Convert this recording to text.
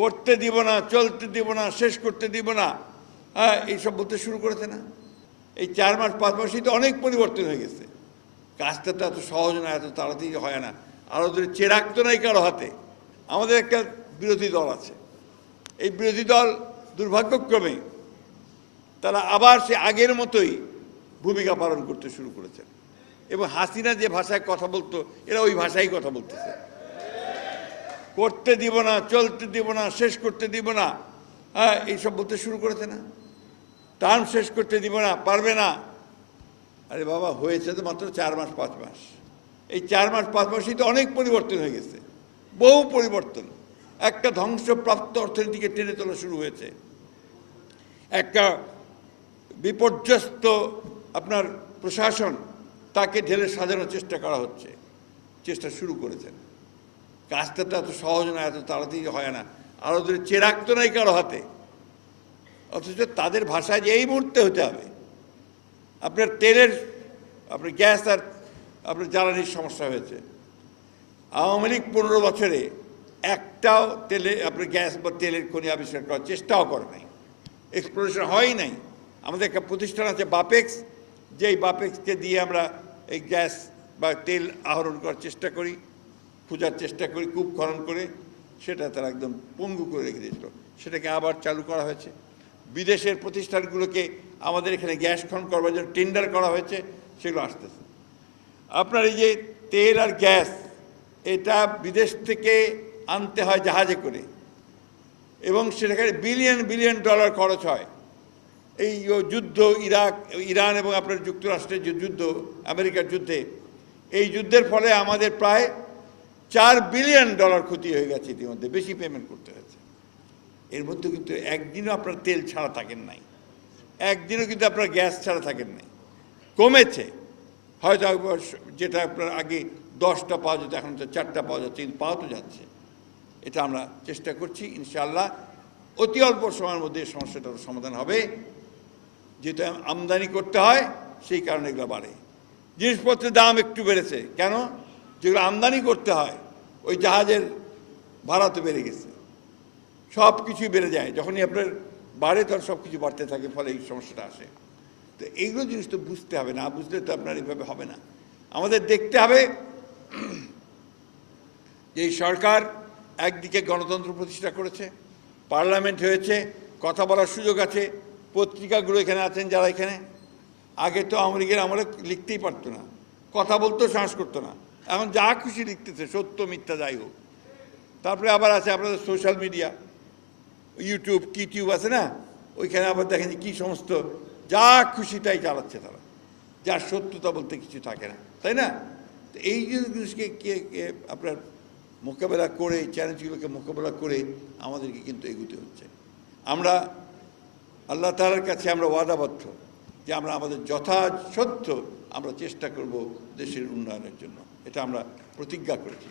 করতে দিব না, চলতে দিব না, শেষ করতে দিব না, হ্যাঁ এইসব বলতে শুরু করেছে না। এই 4 মাস 5 মাসেই তো অনেক পরিবর্তন হয়ে গেছে। কাজটা তো এত সহজ না, এত তাড়াতাড়ি হয় না। আরও ধরে চেরাগ তো নাই কারো হাতে। আমাদের একটা বিরোধী দল আছে, এই বিরোধী দল দুর্ভাগ্যক্রমে তারা আবার সে আগের মতোই ভূমিকা পালন করতে শুরু করেছেন এবং হাসিনা যে ভাষায় কথা বলতো এরা ওই ভাষায় কথা বলতেছে। করতে দিব না, চলতে দিব না, শেষ করতে দিব না, হ্যাঁ এইসব বলতে শুরু করেছে না। টার্ম শেষ করতে দিব না, পারবে না। আরে বাবা, হয়েছে তো মাত্র 4 মাস 5 মাস। এই 4 মাস 5 মাসেই তো অনেক পরিবর্তন হয়ে গেছে, বহু পরিবর্তন। একটা ধ্বংসপ্রাপ্ত অর্থনীতিকে টেনে তোলা শুরু হয়েছে, একটা বিপর্যস্ত আপনার প্রশাসন তাকে ঢেলে সাজানোর চেষ্টা করা হচ্ছে, চেষ্টা শুরু করেছেন। কাজটা তো এত সহজ না, এত তাড়াতাড়ি হয় না। আরও ধরে চেরাগ তো নাই কারো হাতে, অথচ তাদের ভাষায় যে এই মুহূর্তে হতে হবে। আপনার তেলের, আপনার গ্যাস আর আপনার জ্বালানির সমস্যা হয়েছে। আওয়ামী লীগ 15 বছরে একটাও আপনার গ্যাস বা তেলের খনি আবিষ্কার করার চেষ্টাও করে নাই, এক্সপ্লোরেশন হয়ই নাই। আমাদের একটা প্রতিষ্ঠান আছে বাপেক্স, যেই বাপেক্সকে দিয়ে আমরা এই গ্যাস বা তেল আহরণ করার চেষ্টা করি, খোঁজার চেষ্টা করি, কূপ খনন করে। সেটা তারা একদম পঙ্গু করে রেখে দিয়েছিল, সেটাকে আবার চালু করা হয়েছে। বিদেশের প্রতিষ্ঠানগুলোকে আমাদের এখানে গ্যাস খনন করবার জন্য টেন্ডার করা হয়েছে, সেগুলো আসতেছে। আপনার এই যে তেল আর গ্যাস, এটা বিদেশ থেকে আনতে হয় জাহাজে করে এবং সেখানে বিলিয়ন বিলিয়ন ডলার খরচ হয়। এই যুদ্ধ, ইরান এবং আপনার যুক্তরাষ্ট্রের যে যুদ্ধ, আমেরিকার যুদ্ধে, এই যুদ্ধের ফলে আমাদের প্রায় $4 বিলিয়ন ক্ষতি হয়ে গেছে ইতিমধ্যে, বেশি পেমেন্ট করতে হয়েছে। এর মধ্যে কিন্তু একদিনও আপনার তেল ছাড়া থাকেন নাই, একদিনও কিন্তু আপনার গ্যাস ছাড়া থাকেন নাই। কমেছে হয়তো, যেটা আপনার আগে 10টা পাওয়া যেত এখন তো 4টা পাওয়া যাচ্ছে, কিন্তু পাওয়া তো যাচ্ছে। এটা আমরা চেষ্টা করছি, ইনশাআল্লাহ অতি অল্প সময়ের মধ্যে সমস্যাটার সমাধান হবে। যেটা আমদানি করতে হয় সেই কারণে এগুলো বাড়ে। জিনিসপত্রের দাম একটু বেড়েছে কেন? যেগুলো আমদানি করতে হয় ওই জাহাজের ভাড়া তো বেড়ে গেছে, সব কিছুই বেড়ে যায়। যখনই আপনার বাড়ে তখন সব কিছু বাড়তে থাকে, ফলে এই সমস্যাটা আসে। তো এইগুলো জিনিস তো বুঝতে হবে, না বুঝলে তো আপনার এইভাবে হবে না। আমাদের দেখতে হবে যে এই সরকার একদিকে গণতন্ত্র প্রতিষ্ঠা করেছে, পার্লামেন্ট হয়েছে, কথা বলার সুযোগ আছে, পত্রিকাগুলো এখানে আছেন যারা এখানে। আগে তো আওয়ামী লীগের আমলে লিখতেই পারতো না, কথা বলতেও সাহস করতো না। এখন যা খুশি লিখতেছে, সত্য মিথ্যা যাই হোক। তারপরে আবার আছে আপনাদের সোশ্যাল মিডিয়া, ইউটিউব, কিটিউব আছে না, ওইখানে আবার দেখেন যে কী সমস্ত যা খুশি তাই চালাচ্ছে তারা, যার সত্যতা বলতে কিছু থাকে না, তাই না? তো এই জিনিসকে আপনার মোকাবেলা করে, চ্যালেঞ্জগুলোকে মোকাবেলা করে আমাদেরকে কিন্তু এগোতে হচ্ছে। আমরা আল্লাহ তাআলার কাছে আমরা ওয়াদাবদ্ধ যে আমরা আমাদের যথাসাধ্য আমরা চেষ্টা করব দেশের উন্নয়নের জন্য, এটা আমরা প্রতিজ্ঞা করেছি।